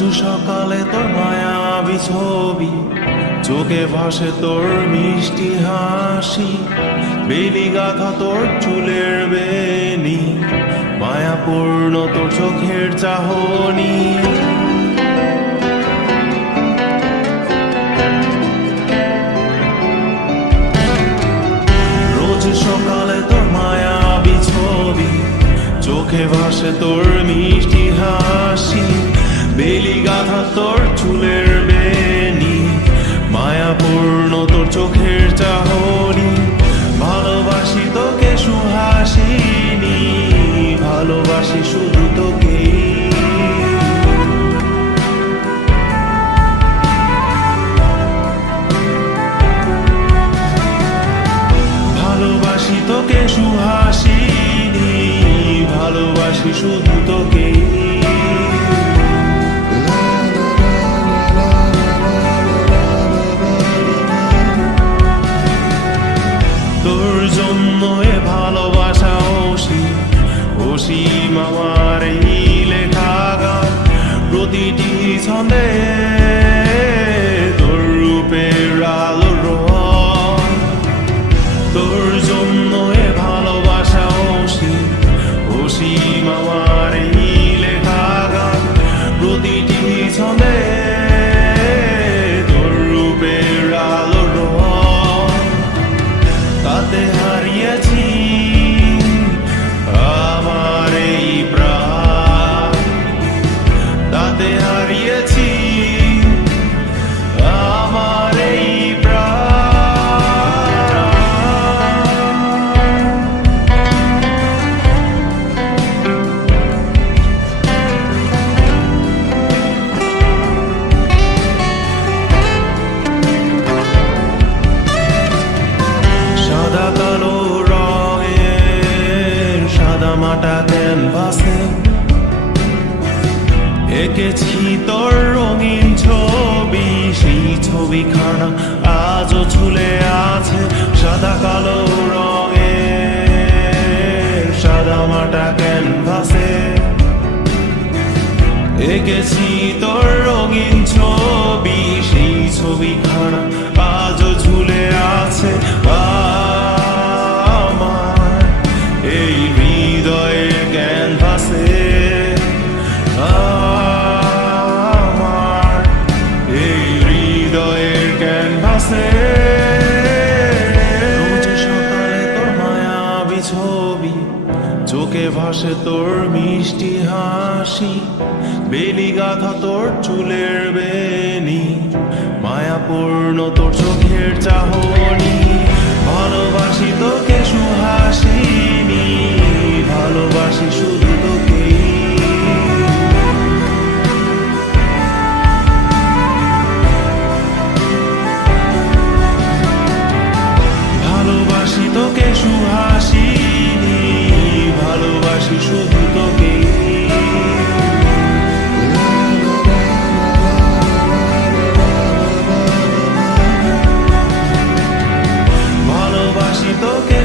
রোজ সকালে তোর মায়াবী ছবি, চোখে ভাসে তোর মিষ্টি হাসি, বেলি গাথা তোর চুলের বেনি, মায়াপূর্ণ তোর চোখের চাহনি। রোজ সকালে তোর মায়াবী ছবি, চোখে ভাসে তোর মিষ্টি হাসি, বেলি গাথা তোর চুলের বেনি, মায়াপূর্ণ তোর চোখের চাহনি। ভালোবাসি তোকে সুহাসিনী, ভালোবাসি শুধু তোকে। ভালোবাসি তোকে সুহাসিনী, ভালোবাসি শুধু তোকে। তোর জন্য এ ভালোবাসা অসীম আমার এই লেখা গান, প্রতিটি ছন্দে তোর রূপের আলো রং। তোর জন্য এ ভালোবাসা অসীম আমার এই লেখা গান, প্রতিটি ছন্দে তোর রূপের আলো রং। তাতে হারিয়েছি আমার এই প্রাণ, তাতে হারিয়েছি আমার এই সাদা কালো রঙের সাদামাটা ক্যানভাসে এঁকেছি তোর রঙিন ছবি, সেই ছবিখানা আজও ঝুলে আছে। সাদা কালো রঙের সাদামাটা ক্যানভাসে এঁকেছি তোর রঙিন ছবি, সেই ছবিখানা আজও ঝুলে আছে আমার এই হৃদয়ের ক্যানভাসে। আমার এই হৃদয়ের ক্যানভাসে রোজ সকালে তোর মায়াবী ছবি, চোখে ভাসে তোর মিষ্টি হাসি, বেলি গাথা তোর চুলের বেনি, মায়াপূর্ণ তোর চোখের চাহনি। ভালোবাসি তোকে সুহাসিনী, ভালোবাসি শুধু তোকে। ভালোবাসি তোকে সুহাসিনী, ভালোবাসি শুধু তোকে। ভালোবাসি তোকে